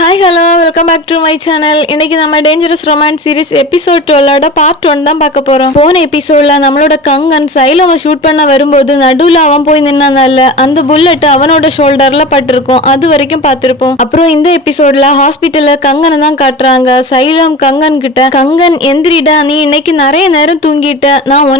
Hi hello welcome back to my channel. இன்னைக்கு நம்ம dangerous romance series episode 12 part 1 தான் பார்க்க போறோம். போன எபிசோட்ல நம்மளோட கங்கன் சைலம ஷூட் பண்ண வரும்போது நடுவுல அவன் போய் நின்னால அந்த புல்லட் அவனோட ஷோல்டர்ல பட்டிருக்கும். அது வரைக்கும் பார்த்திருப்போம். அப்புறம் இந்த எபிசோட்ல ஹாஸ்பிட்டல்ல கங்கனை தான் காட்டுறாங்க. சைலம் கங்கன் கிட்ட, கங்கன் எந்திரிடா, நீ இன்னைக்கு நிறைய நேரம் தூங்கிட்ட, நான்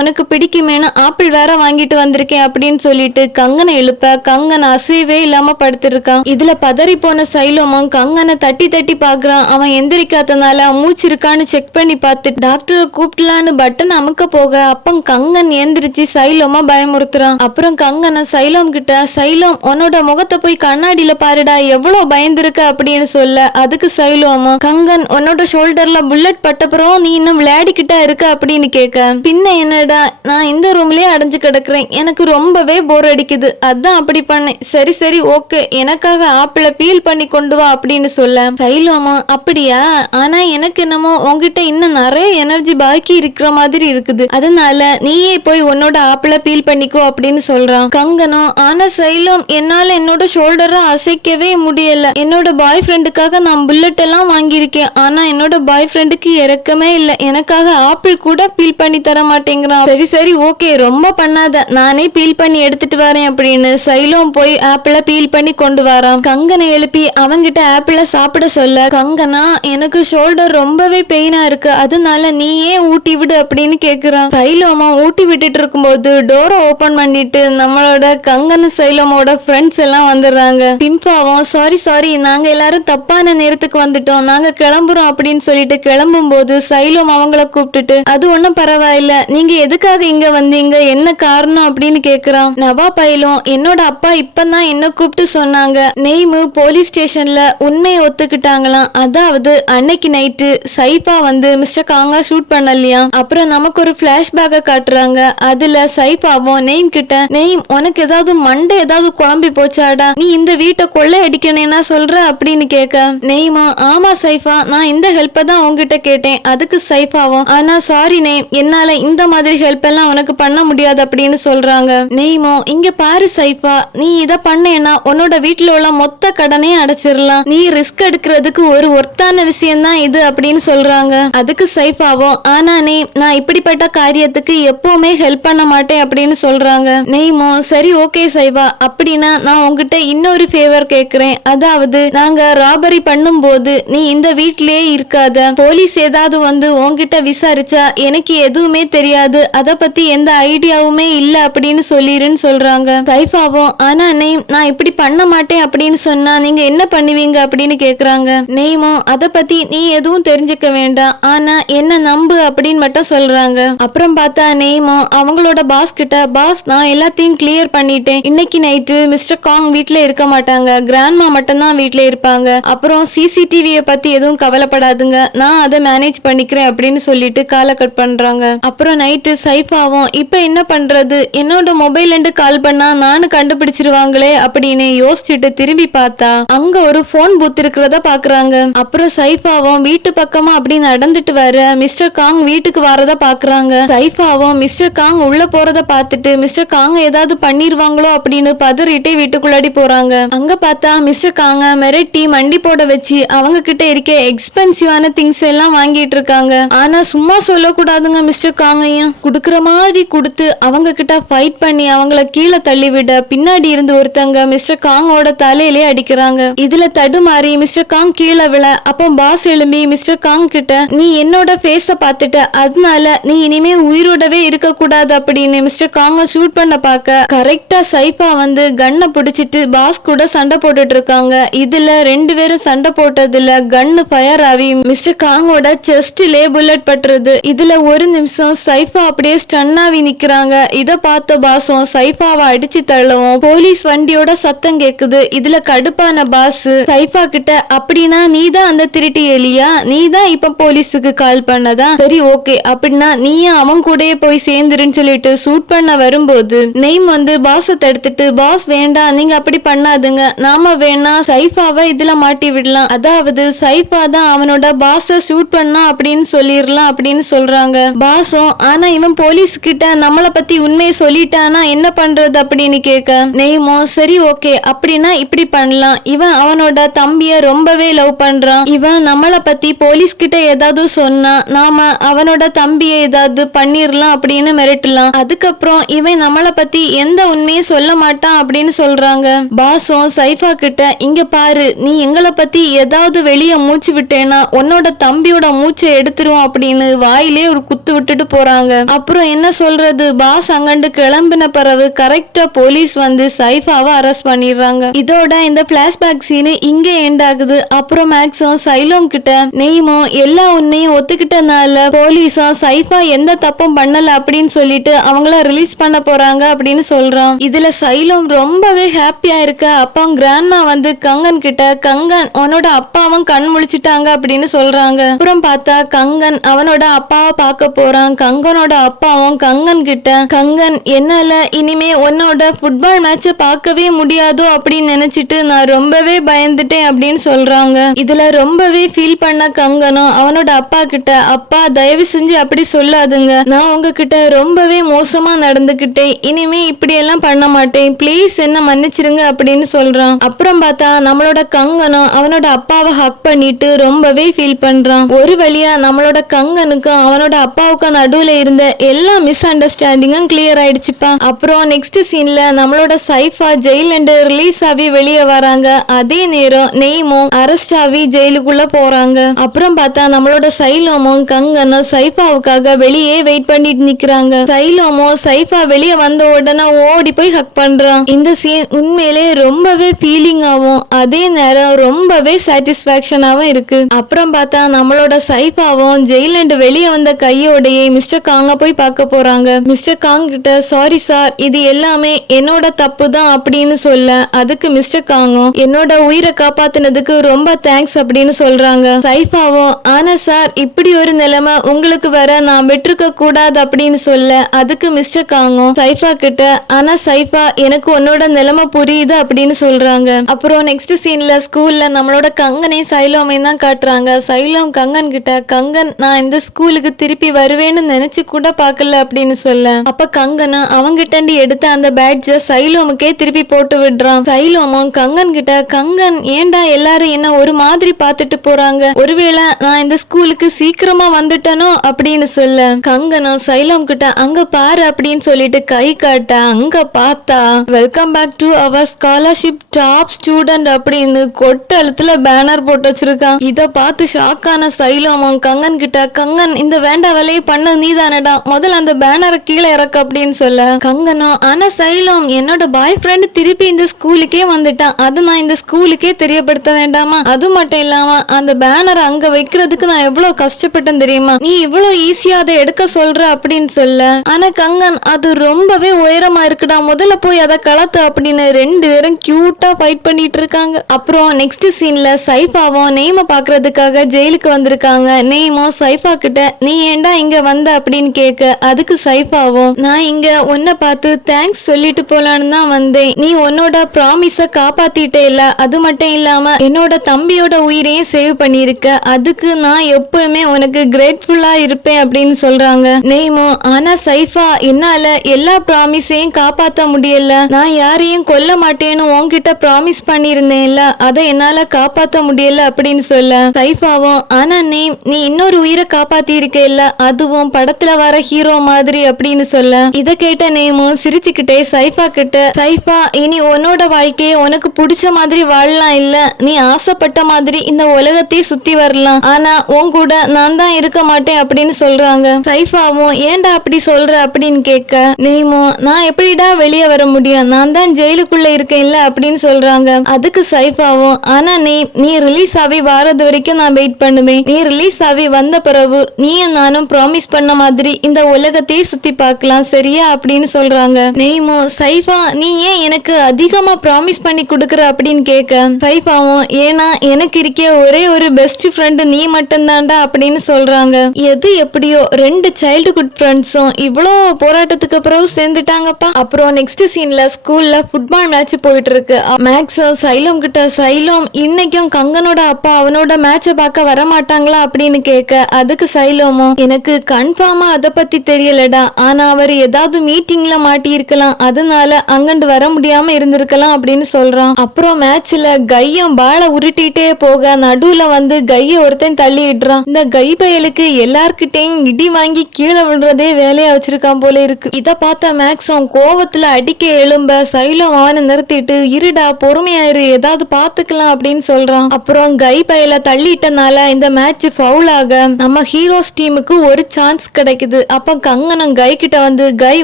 உனக்கு பிடிக்குமேனு ஆப்பிள் வேற வாங்கிட்டு வந்திருக்கேன் அப்படின்னு சொல்லிட்டு கங்கனை எழுப்ப கங்கன் அசைவே இல்லாம படுத்திருக்கான். இதுல பதறி போன சைலம் கங்கனை தட்டி தட்டி பாக்குறான். அவன் எந்திரிக்காதனால மூச்சு இருக்கான்னு செக் பண்ணி பார்த்து டாக்டரை கூப்பிடலான்னு பட்டன் அமுக்க போக அப்ப கங்கன் எந்திரிச்சு சைலமா பயமுறுத்துறான். அப்புறம் கங்கனை சைலம் கிட்ட, சைலம் உன்னோட முகத்தை போய் கண்ணாடியில பாருடா, எவ்வளவு பயந்துருக்க அப்படின்னு சொல்ல அதுக்கு சைலமா, கங்கன் உன்னோட ஷோல்டர்ல புல்லட் பட்டப்புறம் நீ இன்னும் விளையாடிக்கிட்டா இருக்க அப்படின்னு கேட்க, பின்ன என்னடா, நான் இந்த ரூம்லயே அடைஞ்சு கிடக்குறேன், எனக்கு ரொம்பவே போர் அடிக்குது, அதான் அப்படி பண்ணேன், சரி சரி ஓகே, எனக்காக ஆப்பிள பீல் பண்ணி கொண்டு வா அப்படின்னு சொல்ல சைலமா, அப்படியா, ஆனா எனக்கு என்னமோ உங்ககிட்ட இன்னும் நிறைய எனர்ஜி பாக்கி இருக்கிற மாதிரி இருக்குது, அதனால நீயே போய் உன்னோட ஆப்பிள பீல் பண்ணிக்கோ அப்படின்னு சொல்றான். கங்கனும், ஆனா சைலம் என்னால என்னோட ஷோல்டரை அசைக்கவே முடியல, என்னோட பாய் ஃப்ரெண்டுக்காக நான் புல்லட் எல்லாம் வாங்கியிருக்கேன், ஆனா என்னோட பாய் ஃப்ரெண்டுக்கு இறக்கமே இல்லை, எனக்காக ஆப்பிள் கூட பீல் பண்ணி தர மாட்டேங்கிறான். சரி சரி ஓகே, ரொம்ப பண்ணாத, நானே பீல் பண்ணி எடுத்துட்டு வரேன் அப்படின்னு சைலம் போய் ஆப்பிள பீல் பண்ணி கொண்டு வரான். கங்கனை எழுப்பி அவங்கிட்ட ஆப்பிள சாப்பிட சொல்ல கங்கனா, எனக்கு ஷோல்டர் ரொம்பவே பெயினா இருக்கு, அதனால நீயே ஊட்டி விடு அப்படின்னு கேக்குறான். சைலமா ஊட்டி விட்டுட்டு இருக்கும்போது டோரை ஓபன் பண்ணிட்டு நம்மளோட கங்கன சைலமோட ஃப்ரெண்ட்ஸ் எல்லாம் வந்துடுறாங்க. பிம்பாவும், சாரி நாங்க எல்லாரும் தப்பான நேரத்துக்கு வந்துட்டோம், நாங்க கிளம்புறோம் அப்படின்னு சொல்லிட்டு கிளம்பும் போது சைலம் அவங்கள கூப்பிட்டுட்டு, அது ஒன்னும் பரவாயில்ல, நீங்க எதுக்காக இங்க வந்தீங்க, என்ன காரணம் அப்படின்னு கேக்குறான். நவா பைலும், என்னோட அப்பா இப்பதான் என்ன கூப்பிட்டு சொன்னாங்க, நெய்மு போலீஸ் ஸ்டேஷன்ல உண்மையை ஒத்துக்கிட்டாங்களாம், அதாவது அன்னைக்கு நைட்டு சைஃபா வந்து மிஸ்டர் காங்கா ஷூட் பண்ணலையா. அப்புறம் நமக்கு ஒரு பிளாஷ்பேக்க காட்டுறாங்க. அதுல சைஃபாவும் நெய்ம் கிட்ட, நெய்ம் உனக்கு ஏதாவது மண்டை ஏதாவது குழம்பி போச்சாடா, நீ இந்த வீட்டை கொள்ளை அடிக்கணும்னா சொல்ற அப்படின்னு கேட்க நெய்மா, ஆமா சைஃபா, நான் இந்த ஹெல்ப்பை தான் உங்ககிட்ட கேட்டேன். அதுக்கு சைஃபாவும், ஆனா சாரி நெய்ம், என்னால இந்த மாதிரி ஹெல்ப் எல்லாம் உனக்கு பண்ண முடியாது அப்படின்னு சொல்றாங்க. நெய்மோ, இங்க பாரு சைஃபா, நீ இத பண்ணேன்னா உன்னோட வீட்டுல உள்ள மொத்த கடனே அடைச்சிடலாம், நீ ரிஸ்க் எடுக்கிறதுக்கு ஒரு ஒர்த்தான விஷயம் தான் இது அப்படின்னு சொல்றாங்க. அதுக்கு சைஃபாவும், ஆனா நான் இப்படிப்பட்ட காரியத்துக்கு எப்பவுமே ஹெல்ப் பண்ண மாட்டேன் அப்படின்னு சொல்றாங்க. நெய்மோ, சரி ஓகே சைஃபா, அப்படின்னா நான் உங்ககிட்ட இன்னொரு ஃபேவர் கேக்குறேன், அதாவது நாங்க ராபரி பண்ணும் போது நீ இந்த வீட்லயே இருக்காத, போலீஸ் ஏதாவது வந்து உன்கிட்ட விசாரிச்சா எனக்கு எதுவுமே தெரியாது, அத பத்தி எந்த ஐடியாவுமே இல்ல அப்படின்னு சொல்லிருன்னு சொல்றாங்க. சைஃபாவும், ஆனா நான் இப்படி பண்ண மாட்டேன் அப்படின்னு சொன்னா நீங்க என்ன பண்ணுவீங்க அப்படின்னு கேக்குறாங்க. நெய்மோ, அத பத்தி நீ எதுவும் தெரிஞ்சுக்க வேண்டாம், ஆனா என்ன நம்பு அப்படின்னு மட்டும் சொல்றாங்க. அப்புறம் பார்த்தா நெய்மோ அவங்களோட பாஸ் கிட்ட, பாஸ் நான் எல்லாத்தையும் கிளியர் பண்ணிட்டேன், இன்னைக்கு நைட்டு மிஸ்டர் காங் வீட்ல இருக்க மாட்டாங்க, கிராண்ட்மா மட்டும் தான் வீட்ல இருப்பாங்க, அப்புறம் சிசிடிவியை பத்தி எதுவும் கவலைப்படாதுங்க, நான் அதை மேனேஜ் பண்ணிக்கிறேன் அப்படின்னு சொல்லிட்டு காலை கட் பண்றாங்க. அப்புறம் நைட்டு சைஃபாவும், இப்ப என்ன பண்றது, என்னோட மொபைல் இருந்து கால் பண்ணா நானும் கண்டுபிடிச்சிருவாங்களே அப்படின்னு யோசிச்சுட்டு திரும்பி பார்த்தா அங்க ஒரு போன் பூத் இருக்கிறத பாக்குறாங்க. அப்புறம் சைஃபாவும் வீட்டு பக்கமா அப்படி நடந்துட்டு வர மிஸ்டர் காங் வீட்டுக்கு வரத பாக்குறாங்க. சைஃபாவும் மிஸ்டர் காங் உள்ள போறத பார்த்துட்டு மிஸ்டர் காங் ஏதாவது பண்ணிருவாங்களோ அப்படின்னு பதறிட்டே வீட்டுக்குள்ளாடி போறாங்க. அங்க பார்த்தா மிஸ்டர் காங்க மிரட்டி மண்டி போட வச்சு அவங்க கிட்ட இருக்க எக்ஸ்பென்சிவான திங்ஸ் எல்லாம் வாங்கிட்டு இருக்காங்க. ஆனா சும்மா சொல்லக்கூடாதுங்க, மிஸ்டர் காங்கையும் குடுக்கற மாதிரி கொடுத்து அவங்க கிட்ட ஃபைட் பண்ணி அவங்கள கீழே தள்ளி விட பின்னாடி இருந்து ஒருத்தங்க மிஸ்டர் காங்கோட தலையிலே அடிக்கிறாங்க. இதுல தடுமாறி மிஸ்டர் காங் கீழே விழ அப்போ பாஸ் எழும்பி மிஸ்டர் காங் கிட்ட, நீ என்னோட ஃபேஸ பார்த்துட்ட, அதனால நீ இனிமே உயிரோடவே இருக்க கூடாது அப்படின்னு மிஸ்டர் காங்க ஷூட் பண்ண பார்க்க கரெக்டா சைஃபா வந்து கன்னை பிடிச்சிட்டு பாஸ் கூட சண்டை போட்டுட்டு இருக்காங்க. இதுல ரெண்டு பேரும் சண்டை போட்டதுல கன்னு ஃபயர் ஆகி மிஸ்டர் காங்கோட செஸ்ட்லே புல்லட் பட்டுறது. இதுல ஒரு நிமிஷம் சைஃபா அப்படியே ஸ்டன் ஆகி நிக்கிறாங்க. இத பார்த்த பாஸும் சைஃபாவை அடிச்சு தள்ளவும் போலீஸ் வண்டியோட சத்தம் கேக்குது. இதுல கடுப்பான பாஸ் சைஃபா கிட்ட, அப்படின்னா நீதான் அந்த திருட்டி எலியா, நீதான் இப்ப போலீஸுக்கு கால் பண்ணதா, சரி ஓகே, அப்படின்னா நீயே அவன் கூடயே போய் சேர்ந்துருன்னு சொல்லிட்டு ஷூட் பண்ண வரும்போது நெய்ம் வந்து பாஸ தடுத்துட்டு, பாஸ் வேண்டாம், நீங்க அப்படி பண்ணாதுங்க, நாம வேணா சைஃபாவை இதுல மாட்டி விடலாம், அதாவது சைஃபா தான் அவனோட பாஸ ஷூட் பண்ணா அப்படின்னு சொல்லிடலாம் அப்படின்னு சொல்றாங்க. பாஸும், ஆனா இவன் போலீஸ் கிட்ட நம்மள பத்தி உண்மையை சொல்லிட்டானா என்ன பண்றது அப்படின்னு கேட்க நெய்மோ, சரி ஓகே, அப்படின்னா இப்படி பண்ணலாம், இவன் அவனோட தம்பிய ரொம்பவே லவ் பண்றான். இவன் நம்மள பத்தி போலீஸ் கிட்ட ஏதாவது சொன்னா நாம அவனோட தம்பியை ஏதாவது பண்ணிரலாம் அப்படின்னு மிரட்டலாம். அதுக்கப்புறம் இவன் நம்மள பத்தி எந்த உண்மையும் சொல்ல மாட்டான் அப்படின்னு சொல்றாங்க. பாஸும் சைஃபா கிட்ட இங்க பாரு, நீ எங்களை பத்தி ஏதாவது வெளியே மூச்சு விட்டேன்னா உன்னோட தம்பியோட மூச்சை எடுத்துருவோம் அப்படின்னு வாயிலே ஒரு குத்து விட்டுட்டு போறாங்க. அப்புறம் என்ன சொல்றது, பாஸ் அங்கண்டு கிளம்பின பிறகு கரெக்டா போலீஸ் வந்து சைஃபாவை அரெஸ்ட் பண்ணிடுறாங்க. இதோட இந்த பிளாஷ்பேக் சீன் இங்கே எண்ட் ஆகுது. அப்புறம் மேக்ஸும் சைலோம் கிட்ட நெய்மோ எல்லா உண்மையும் ஒத்துக்கிட்டனால போலீஸும் சைஃபா எந்த தப்பும் பண்ணல அப்படின்னு சொல்லிட்டு அவங்கள ரிலீஸ் பண்ண போறாங்க அப்படின்னு சொல்றான். இதுல சைலோம் ரொம்பவே ஹாப்பியா இருக்க. அப்போ கிராண்ட்மா வந்து கங்கன் கிட்ட கங்கன் உன்னோட அப்பாவும் கண் முழிச்சிட்டாங்க அப்படின்னு சொல்றாங்க. அப்புறம் பார்த்தா கங்கன் அவனோட அப்பாவை பார்க்க போறான். கங்கனோட அப்பாவும் கங்கன் கிட்ட கங்கன் என்னால இனிமே உன்னோட ஃபுட்பால் மேட்ச பார்க்கவே முடியாதோ அப்படின்னு நினைச்சிட்டு நான் ரொம்பவே பயந்துட்டேன் அப்படின்னு சொல்றாங்க. இதுல ரொம்பவே ஃபீல் பண்ண கங்கனும் அவனோட அப்பா கிட்ட அப்பா தயவு செஞ்சு அப்படி சொல்லாதுங்க, நான் உங்ககிட்ட ரொம்பவே மோசமா நடந்துகிட்டேன், இனிமே இப்படி எல்லாம் பண்ண மாட்டேன், ப்ளீஸ் என்ன மன்னிச்சிருங்க அப்படின்னு சொல்றான். அப்புறம் பார்த்தா நம்மளோட கங்கனும் அவனோட அப்பாவை ஹக் பண்ணிட்டு ரொம்பவே ஃபீல் பண்றான். ஒரு வழியா நம்மளோட கங்கனுக்கும் அவனோட அப்பாவுக்கும் நடுவுல இருந்த எல்லா மிஸ் அண்டர்ஸ்டாண்டிங்கும் கிளியர் ஆயிடுச்சுப்பா. அப்புறம் நெக்ஸ்ட் சீன்ல நம்மளோட சைஃபா ஜெயில இருந்து ரிலீஸ் ஆகி வெளியே வராங்க. அதே நேரம் நெய்மும் அரெஸ்ட் ஆகி ஜெயிலுக்குள்ள போறாங்க. அப்புறம் பார்த்தா நம்மளோட சைலோமும் கங்கனும் சைஃபாவுக்காக வெளியே வெயிட் பண்ணிட்டு நிக்கிறாங்க. சைலோமும் சைஃபா வெளியே வந்த உடனே ஓடி போய் ஹக் பண்றான். இந்த சீன் உண்மையிலே ரொம்பவே ஃபீலிங் ஆகும், அதே நேரம் ரொம்பவே சாட்டிஸ்பாக்சனாவும் இருக்கு. அப்புறம் பார்த்தா நம்மளோட சைஃபாவும் ஜெயிலண்டு வெளியே வந்த கையோடையே மிஸ்டர் காங்க போய் பார்க்க போறாங்க. மிஸ்டர் காங் கிட்ட சாரி சார், இது எல்லாமே என்னோட தப்பு தான் அப்படின்னு சொல்ல அதுக்கு மிஸ்டர் காங்கும் என்னோட உயிரை காப்பாத்தினதுக்கு ரொம்ப தேங்க்ஸ் அப்படின்னு சொல்றாங்க. சைஃபாவும் ஆனா சார் இப்படி ஒரு நிலைமை உங்களுக்கு வர நான் விட்டுருக்க கூடாது அப்படின்னு சொல்ல அதுக்கு மிஸ்டர் காங்கும் சைஃபா கிட்ட ஆனா சைஃபா எனக்கு உன்னோட நிலைமை புரியுது அப்படின்னு சொல்றாங்க. அப்புறம் நெக்ஸ்ட் சீன்ல ஸ்கூல்ல நம்மளோட கங்கனை சைலோமையும் தான் காட்டுறாங்க. சைலோம் கங்கன் கிட்ட கங்கன் நான் இந்த ஸ்கூலுக்கு திருப்பி வருவேன்னு நினைச்சு கூட பாக்கல அப்படின்னு சொல்ல அப்ப கங்கனா அவங்கிட்ட எடுத்த அந்த பேட்ஜ சைலோமுக்கே திருப்பி போட்டு விடுறான். சைலோமும் கங்கன் கிட்ட கங்கன் ஏண்டா எல்லாரும் என்ன ஒரு மாதிரி பாத்துட்டு போறாங்க, ஒருவேளை நான் இந்த ஸ்கூலுக்கு சீக்கிரமா வந்துட்டனோ அப்படின்னு சொல்ல கங்கனும் சைலோம் கிட்ட அங்க பாரு அப்படின்னு சொல்லிட்டு கை காட்ட அங்க பார்த்தா welcome back to our scholarship top student அப்படின்னு கொட்டழுத்துல பேனர் போட்டு வச்சிருக்கான். இத பார்த்து ஷாக்கான சைலோமும் கங்கன் கிட்ட கங்கன் இந்த வேண்டா வேலையை பண்ண நீதானடா, முதல்ல அந்த பேனரை கீழே இறக்க அப்படின்னு சொல்ல கங்கனும் ஆனா சைலோம் என்னோட பாய் ஃப்ரெண்ட் திருப்பி இந்த ஸ்கூலுக்கே வந்துட்டான், அது நான் இந்த ஸ்கூலுக்கே தெரியப்படுத்த வேண்டாமா, அது மட்டும் இல்லாம அந்த பேனர் அங்க வைக்கிறதுக்கு நான் எவ்வளவு கஷ்டப்பட்டேன் தெரியுமா, நீ இவ்வளவு ஈஸியா அதை எடுக்க சொல்ற அப்படின்னு சொல்ல ஆனா கங்கன் அது ரொம்பவே உயரமா இருக்குடா, முதல்ல போய் அதை கலத்து அப்படின்னு ரெண்டு பேரும் கியூட்டா ஃபைட் பண்ணிட்டு இருக்காங்க. அப்புறம் நெக்ஸ்ட் சீன்ல சைஃபாவும் நெய்ம பாக்குறதுக்காக ஜெயிலுக்கு வந்திருக்காங்க. நெய்மும் சைஃபா கிட்ட நீ ஏண்டா இங்க வந்த அப்படின்னு கேட்க அதுக்கு சைஃபாவும் நான் இங்க உன்னை பார்த்து தேங்க்ஸ் சொல்லிட்டு போலான்னு தான் வந்தேன், நீ உன்னோட ப்ராமிஸ காப்பாத்திட்டே இல்ல, அது மட்டும் இல்லாம என்னோட தம்பியோட உயிரையும் சேவ் பண்ணிருக்க, அதுக்கு நான் எப்பவுமே உனக்கு கிரேட்ஃபுல்லா இருப்பேன் அப்படின்னு சொல்றாங்க. நெய்மோ ஆனா சைஃபா என்னால எல்லா ப்ராமிஸையும் காப்பாத்த முடியல, நான் யாரையும் கொல்ல மாட்டேன்னு உன்கிட்ட ப்ராமிஸ் பண்ணிருந்தேன்ல, அதை என்னால காப்பாத்த முடியல அப்படின்னு சொல்ல சைஃபாவும் ஆனா நீ இன்னொரு உயிரை காப்பாத்தி இருக்க இல்ல, அதுவும் படத்துல வர ஹீரோ மாதிரி அப்படின்னு சொல்ல இத கேட்ட நேமும் சிரிச்சுக்கிட்டே சைஃபா கிட்ட சைஃபா இனி உன்னோட வாழ்க்கையை உனக்கு பிடிச்ச மாதிரி வாழலாம் இல்ல, நீ ஆசைப்பட்ட மாதிரி இந்த உலகத்தையே சுத்தி வரலாம், ஆனா உன் கூட நான் தான் இருக்க மாட்டேன் அப்படின்னு சொல்றாங்க. சைஃபாவும் ஏன்டா அப்படி சொல்ற அப்படின்னு கேட்க நேமோ நான் எப்படிடா வெளியே வர முடியும், நான் தான் ஜெயிலுக்குள்ள இருக்கேன்ல அப்படின்னு சொல்றாங்க. அதுக்கு சைஃபாவும் ஆனா நீ ரிலீஸ் ஆகி வாரது வரைக்கும் நான் வெயிட் பண்ணுவேன், நீ ரிலீஸ் ஆகி வந்த பிறகு நீயும் நானும் ப்ராமிஸ் பண்ண மாதிரி இந்த உலகத்தையே சுத்தி பார்க்கலாம் சரியா அப்படின்னு சொல்றாங்க. நெய்மோ சைஃபா நீ ஏன் எனக்கு அதிகமா ப்ராமிஸ் பண்ணி கொடுக்குற அப்படின்னு கேட்க சைஃபாவும் ஏன்னா எனக்கு இருக்க ஒரே ஒரு பெஸ்ட் ஃப்ரெண்டு நீ மட்டும்தான்டா அப்படின்னு சொல்றாங்க. எது எப்படியோ ரெண்டு சைல்டுஹுட் ஃப்ரெண்ட்ஸும் இவ்வளோ போராட்டத்துக்கு அப்புறம் சேர்ந்துட்டாங்கப்பா. அப்புறம் நெக்ஸ்ட் சீன்ல ஸ்கூல்ல ஃபுட்பால் மேட்ச் போயிட்டு இருக்கு. மேக்ஸும் சைலோம் கிட்ட சைலோம் இன்னைக்கும் கங்கனோட அப்பா அவனோட மேட்சை பார்க்க வரமாட்டாங்களா அப்படின்னு கேட்க அதுக்கு சைலோமும் எனக்கு கன்ஃபார்மா அதை பத்தி தெரியலடா, ஆனா அவர் ஏதாவது மீட்டிங்ல மாட்டி இருக்கலாம், அதனால அங்கண்டு வர முடியாம இருந்திருக்கலாம் அப்படின்னு சொல்றான். அப்புறம் மேட்ச்ல கையும் பாலை உருட்டிட்டே போக நடுவுல வந்து கைய ஒருத்தன் தள்ளிடுறான். இந்த கை பயலுக்கு எல்லார்கிட்டையும் இடி வாங்கி கீழே விடுறதே வேலையா வச்சிருக்கான் போல இருக்கு. இத பார்த்த மேக்ஸும் கோவத்துல அடிக்க எழும்ப சைலம் அவனை நிறுத்திட்டு இருடா பொறுமையாயிரு ஏதாவது பாத்துக்கலாம் அப்படின்னு சொல்றான். அப்புறம் கை பயல தள்ளிட்டனால இந்த மேட்ச் ஃபவுல் ஆக நம்ம ஹீரோஸ் டீமுக்கு ஒரு சான்ஸ் கிடைக்குது. அப்ப கங்கனம் கை கிட்ட வந்து கை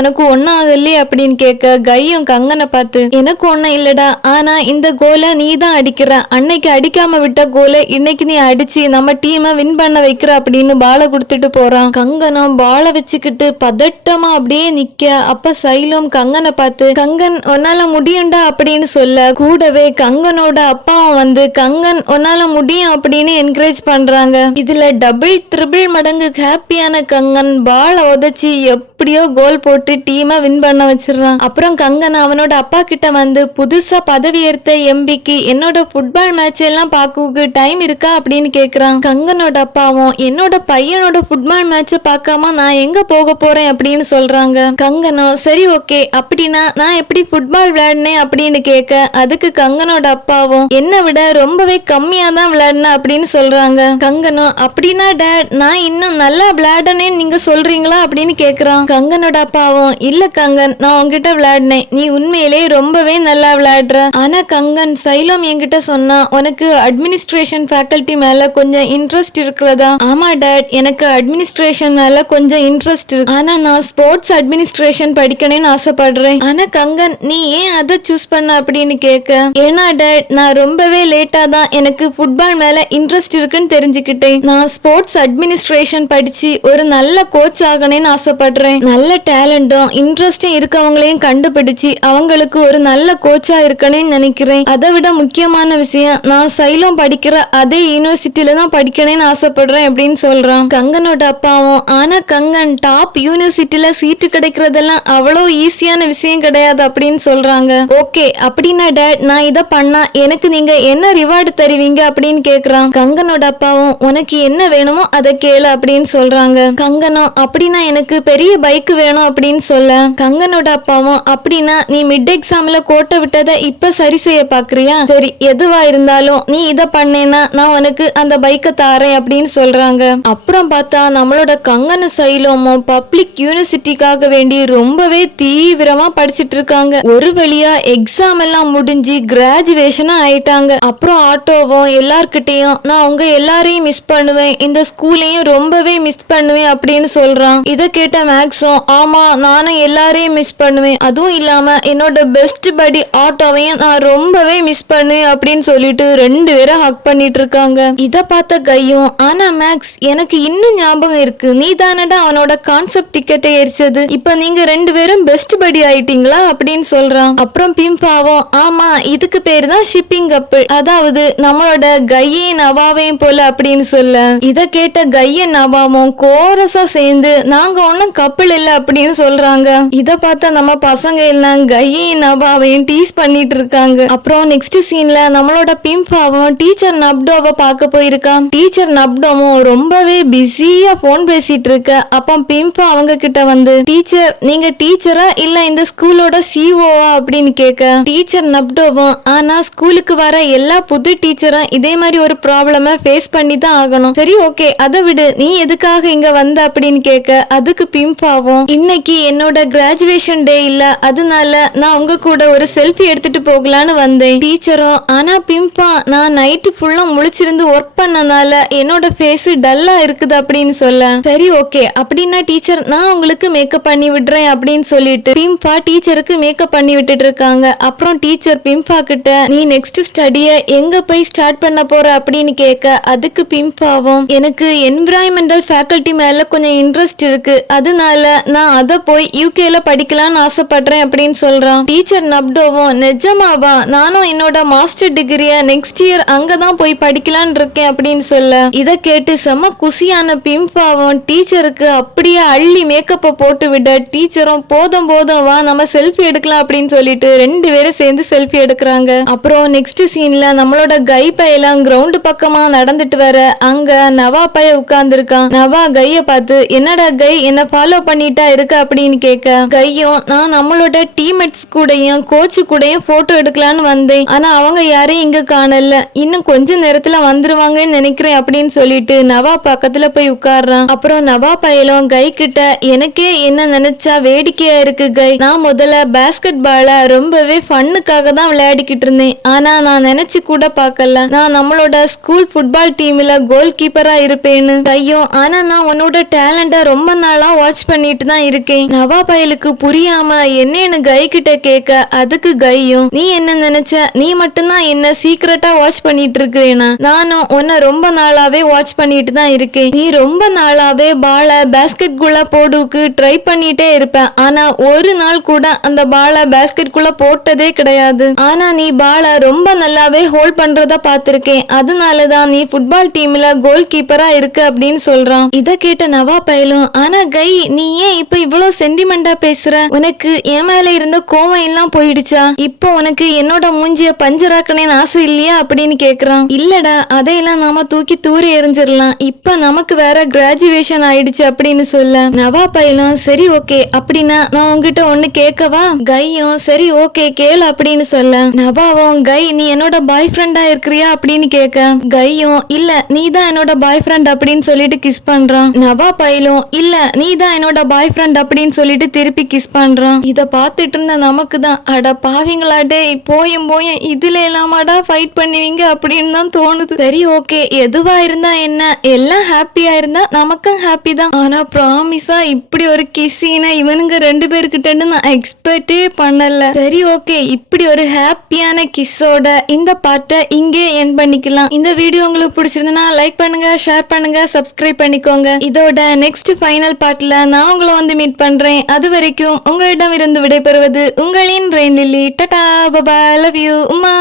உனக்கு ஒன்னும் ஆகலையே அப்படின்னு கேட்க கையும் கங்கனை பார்த்து எனக்கு ஒன்னும் இல்லடா, ஆனா இந்த கோலை நீ தான் அடிக்கிற, அன்னைக்கு அடிக்காம விட்ட கோலை இன்னைக்கு நீ அடிச்சு நம்ம டீமை வின் பண்ண வைக்கிற அப்படின்னு பாலை கொடுத்துட்டு போறான். கங்கனம் பாலை வச்சுக்கிட்டு பதட்டமா அப்படியே நிக்க அப்ப சைலம் கங்கனை பார்த்து கங்கன் உன்னால முடியும்டா அப்படின்னு சொல்ல கூடவே கங்கனோட அப்பாவும் வந்து கங்கன் உன்னால முடியும் அப்படின்னு என்கரேஜ் பண்றாங்க. இதுல டபுள் ட்ரிபிள் மடங்கு ஹாப்பியான கங்கன் பாலை உதச்சி எப்படியோ கோல் போட்டு டீமை வின் பண்ண வச்சிடறான். அப்புறம் கங்கன் அவனோட அப்பா கிட்ட வந்து புதுசா பதவி ஏற்ற எம்பிக்கு என்னோட ஃபுட்பால் மேட்ச் எல்லாம் பாக்குறதுக்கு டைம் இருக்கா அப்படின்னு கேக்குறான். கங்கனோட அப்பாவும் என்னோட பையனோட ஃபுட்பால் மேட்ச பார்க்காம நான் எங்க போக போறேன் அப்படின்னு சொல்றாங்க. கங்கனோ சரி ஓகே அப்படின்னா நான் எப்படி ஃபுட்பால் விளையாடினேன் அப்படின்னு கேட்க அதுக்கு கங்கனோட அப்பாவும் என்னை விட ரொம்பவே கம்மியா தான் விளையாடின அப்படின்னு சொல்றாங்க. கங்கனோ அப்படின்னா டேட் நான் இன்னும் நல்லா விளையாடனேன்னு நீங்க சொல்றீங்களா அப்படின்னு கேக்குறான். கங்கனோட அப்பாவும் இல்ல கங்கன் நான் உன்கிட்ட விளையாடினேன், நீ உண்மையிலே ரொம்பவே நல்லா விளையாடுற. ஆனா கங்கன் சைலம் என்கிட்ட சொன்னா உனக்கு அட்மினிஸ்ட்ரேஷன் ஃபேக்கல்டி மேல கொஞ்சம் இன்ட்ரெஸ்ட் இருக்கிறதா? ஆமா டேட் எனக்கு அட்மினிஸ்ட்ரேஷன் மேல கொஞ்சம் இன்ட்ரெஸ்ட் இருக்கு, ஆனா நான் ஸ்போர்ட்ஸ் அட்மினிஸ்ட்ரேஷன் படிக்கணும்னு ஆசைப்படுறேன். ஆனா கங்கன் நீ ஏன் அதை சூஸ் பண்ண அப்படின்னு கேட்க ஏன்னா டேட் நான் ரொம்பவே லேட்டா தான் எனக்கு ஃபுட்பால் மேல இன்ட்ரெஸ்ட் இருக்குன்னு தெரிஞ்சுக்கிட்டேன். நான் ஸ்போர்ட்ஸ் அட்மினிஸ்ட்ரேஷன் படிச்சு ஒரு நல்ல கோச் ஆகணும்னு ஆசைப்படுறேன். நல்ல டேலண்டும் இன்ட்ரெஸ்டும் இருக்கவங்களையும் கண்டுபிடிச்சு அவங்களுக்கு ஒரு நல்ல கோச்சா இருக்கணும்னு நினைக்கிறேன். அதை விட முக்கியமான விஷயம் நான் சைலம் படிக்கிற அதே யூனிவர்சிட்டியில தான் படிக்கணும்னு ஆசைப்படுறேன் அப்படின்னு சொல்றான். கங்கனோட அப்பாவும் ஆனா கங்கன் டாப் யூனிவர்சிட்டியில சீட்டு கிடைக்கிறதெல்லாம் அவ்வளோ ஈஸியான விஷயம் கிடையாது அப்படின்னு சொல்றாங்க. ஓகே அப்படின்னா டேட் நான் இதை பண்ணா எனக்கு நீங்க என்ன ரிவார்டு தருவீங்க அப்படின்னு கேக்குறான். கங்கனோட அப்பாவும் உனக்கு என்ன வேணுமோ அதை கேளு அப்படின்னு சொல்றாங்க. கங்கனோ அப்படின்னா எனக்கு பெரிய பைக் வேணும் அப்படின்னு சொல்ல கங்கனோட அப்பாவும் அப்படின்னா நீ மிட் எக்ஸாம்ல கோட்டை விட்டதை இப்ப சரி செய்ய பாக்குறியா, சரி எதுவா இருந்தாலும் நீ இத பண்ணேன்னா நான் உனக்கு அந்த பைக்கை தாரேன் அப்படின்னு சொல்றாங்க. அப்புறம் பார்த்தா நம்மளோட கங்கன சைலமும் பப்ளிக் யூனிவர்சிட்டிக்காக வேண்டி ரொம்பவே தீவிரமா படிச்சிட்டு இருக்காங்க. ஒரு வழியா எக்ஸாம் எல்லாம் முடிஞ்சு கிராஜுவேஷனா ஆயிட்டாங்க. அப்புறம் ஆட்டோவும் எல்லார்கிட்டையும் நான் உங்க எல்லாரையும் மிஸ் பண்ணுவேன், இந்த ஸ்கூலையும் ரொம்பவே மிஸ் பண்ணுவேன் அப்படின்னு சொல்றான். இத கேட்ட மேக்ஸும் ஆமா நானும் எல்லாரையும் மிஸ் பண்ணுவேன், அதுவும் இல்லாம என்னோட பெஸ்ட் படி ஆட்டோவையும் நான் ரொம்பவே மிஸ் பண்ணுவேன் அப்படின்னு சொல்லிட்டு ரெண்டு பேரும் ஹக் பண்ணிட்டு இருக்காங்க. இத பார்த்த கையும் ஆனா மேக்ஸ் எனக்கு இன்னும் ஞாபகம் இருக்கு, நீ தானடா அவனோட கான்செப்ட் டிக்கெட்டை எரிச்சது, இப்ப நீங்க ரெண்டு பேரும் பெஸ்ட் படி ஆயிட்டீங்களா அப்படின்னு சொல்றான். அப்புறம் பிம்பாவும் ஆமா இதுக்கு பேரு தான் ஷிப்பிங் கப்பல், அதாவது நம்மளோட கையையும் நவாவையும் போல அப்படின்னு சொல்ல இத கேட்ட கைய நவாவும் கோரஸா சேர்ந்து நாங்க ஒன்னும் கப்பல் இல்ல அப்படின்னு சொல்றாங்க. இத பார்த்தா நம்ம பசங்க எல்லாம் கையையும் நவாவையும் டீஸ் பண்ணிட்டு இருக்காங்க. அப்புறம் நெக்ஸ்ட் சீன்ல நம்மளோட பிம்பாவும் டீச்சர் நப்டோவை பார்க்க போயிருக்கான். டீச்சர் நப்டோவும் ரொம்பவே பிஸியா போன் பேசிட்டு இருக்க அப்ப பிம்பா அவங்க கிட்ட வந்து டீச்சர் நீங்க டீச்சரா இல்ல இந்த ஸ்கூலோட சிஓவா அப்படின்னு கேட்க டீச்சர் நப்டோவும் ஆனா ஸ்கூலுக்கு வர எல்லா புது டீச்சரும் இதே மாதிரி ஒரு ப்ராப்ளம ஃபேஸ் பண்ணி தான் ஆகணும், சரி ஓகே அதை விடு நீ எதுக்காக இங்க வந்த அப்படின்னு கேட்க அதுக்கு பிம்பாவும் இன்னைக்கு என்னோட கிராஜுவேஷன் டே இல்ல, அதனால நான் உங்க கூட ஒரு செல்ஃபி எடுத்துட்டு போகலான்னு வந்தேன். டீச்சரும் ஆனா பிம்பா நான் நைட்டு ஃபுல்லா முழிச்சிருந்து ஒர்க் பண்ணனால என்னோட ஃபேஸ் டல்லா இருக்குது அப்படின்னு சொல்ல சரி ஓகே அப்படின்னா டீச்சர் நான் உங்களுக்கு மேக்கப் பண்ணி விடுறேன் அப்படின்னு சொல்லிட்டு பிம்பா டீச்சருக்கு மேக்கப் பண்ணி விட்டுட்டு இருக்காங்க. அப்புறம் டீச்சர் பிம்பா கிட்ட நீ நெக்ஸ்ட் ஸ்டடிய எங்க போய் ஸ்டார்ட் பண்ண போற அப்படின்னு கேட்க அதுக்கு பிம்பாவும் எனக்கு என்விரான்மெண்டல் ஃபேக்கல்டி மேல கொஞ்சம் இன்ட்ரெஸ்ட் இருக்கு, அதனால நான் அதை போய் யூகேல படிக்கலாம்னு ஆசைப்படுறேன் அப்படின்னு சொல்றான். டீச்சர் நப்டோவும் நிஜமாவா நானும் என்னோட மாஸ்டர் டிகிரிய நெக்ஸ்ட் இயர் அங்கதான் போய் படிக்கலான்னு இருக்கேன் அப்படின்னு சொல்ல இத கேட்டு செம குசியான பிம்பாவும் டீச்சருக்கு அப்படியே அள்ளி மேக்கப்பை போட்டு விட டீச்சரும் போதும் போதும் வா நம்ம செல்ஃபி எடுக்கலாம் அப்படின்னு சொல்லிட்டு ரெண்டு பேரும் சேர்ந்து செல்ஃபி எடுக்கிறாங்க. அப்புறம் நெக்ஸ்ட் சீன்ல நம்மளோட கை பையெல்லாம் கிரவுண்ட் பக்கமா நடந்துட்டு வர அங்க நவா பைய உட்கார்ந்து இருக்கான். நவா கைய பார்த்து என்னடா கை என்ன ஃபாலோ பண்ணி பண்ணிட்டா இருக்க அப்படின்னு கேட்க கையும் நான் நம்மளோட டீம்மேட்ஸ் கூடயும் கோச்சு கூடயும் போட்டோ எடுக்கலான்னு வந்தேன். ஆனா அவங்க யாரையும் இங்க காணல. இன்னும் கொஞ்ச நேரத்துல வந்துருவாங்கன்னு நினைக்கிறேன் அப்படின்னு சொல்லிட்டு நவா பக்கத்துல போய் உட்கார்றான். அப்புறம் நவா பையலும் கை கிட்ட எனக்கே என்ன நினைச்சா வேடிக்கையா இருக்கு கை. நான் முதல்ல பாஸ்கெட் பால ரொம்பவே ஃபன்னுக்காக தான் விளையாடிக்கிட்டு இருந்தேன். ஆனா நான் நினைச்சு கூட பார்க்கல நான் நம்மளோட ஸ்கூல் ஃபுட்பால் டீம்ல கோல் கீப்பரா இருப்பேன்னு. கையும் ஆனா நான் உன்னோட டேலண்ட ரொம்ப நாளா வாட்ச் பண்ணிட்டு தான் இருக்கேன். நவா பயலுக்கு புரியாம என்னன்னு கை கிட்ட கேட்க அதுக்கு கையும் நீ என்ன நினைச்ச நீ மட்டும்தான் என்ன சீக்கிரட்டா வாட்ச் பண்ணிட்டு இருக்கிறேனா? நானும் உன்னை ரொம்ப நாளாவே வாட்ச் பண்ணிட்டு தான் இருக்கேன். நீ ரொம்ப நாளாவே பால பாஸ்கெட் குள்ள போடுக்கு ட்ரை பண்ணிட்டே இருப்ப. ஆனா ஒரு நாள் கூட அந்த பால பாஸ்கெட் குள்ள போட்டதே கிடையாது. ஆனா நீ பால ரொம்ப நல்லாவே ஹோல்ட் பண்றத பாத்திருக்கேன். அதனாலதான் நீ ஃபுட்பால் டீம்ல கோல் கீப்பரா இருக்கு அப்படின்னு சொல்றான். இத கேட்ட நவா பயலும் ஆனா கை நீ ஏன் இப்ப இவ்வளவு சென்டிமெண்டா பேசுற? உனக்கு என் மேல இருந்த கோவம் எல்லாம் போயிடுச்சா? இப்போ உனக்கு என்னோட மூஞ்சிய பஞ்சராக்கனேன்னு ஆசை இல்லையா அப்படின்னு கேக்குறான். இல்லடா அதையெல்லாம் நாம தூக்கி தூரி எறிஞ்சிடலாம். இப்ப நமக்கு வேற கிராஜுவேஷன் ஆயிடுச்சு அப்படின்னு சொல்ல நவா பையலும் சரி ஓகே அப்படின்னா நான் உங்ககிட்ட ஒண்ணு கேட்கவா? கையும் சரி ஓகே கேளு அப்படின்னு சொல்ல நவாவும் கை நீ என்னோட பாய் ஃப்ரெண்டா இருக்கிறியா அப்படின்னு கேட்க கையும் இல்ல நீ தான் என்னோட பாய் ஃப்ரெண்ட் அப்படின்னு சொல்லிட்டு கிஸ் பண்றான். நவா பையலும் இல்ல நீ தான் என்னோட பாய் ஃப்ரெண்ட் அப்படின்னு சொல்லிட்டு திருப்பி கிஸ் பண்றான். இத பாத்துட்டு இருந்த நமக்கு தான் அட பாவிங்களாடே போயும் போயும் இதுல எல்லாமாடா ஃபைட் பண்ணுவீங்க அப்படின்னு தான் தோணுது. சரி ஓகே எதுவா இருந்தா என்ன எல்லாம் ஹாப்பியா இருந்தா நமக்கும் ஹாப்பி தான். ஆனா ப்ராமிஸா இப்படி ஒரு கிஸ்ஸின இவனுங்க 2 பேர்கிட்ட நான் எக்ஸ்பெக்டே பண்ணல. சரி ஓகே இப்படி ஒரு ஹாப்பியான கிஸ்ஸோட இந்த பார்ட்டை இங்கே எண்ட் பண்ணிக்கலாம். இந்த வீடியோ உங்களுக்கு பிடிச்சிருந்தனா லைக் பண்ணுங்க, ஷேர் பண்ணுங்க, சப்ஸ்கிரைப் பண்ணிக்கோங்க. இதோட நெக்ஸ்ட் ஃபைனல் பார்ட்ல நான் உங்களை வந்து மீட் பண்றேன். அது வரைக்கும் உங்களிடம் இருந்து விடைபெறுவது உங்களின் ரெயின் லில்லி. டாடா பை பை, லவ் யூ உம்மா.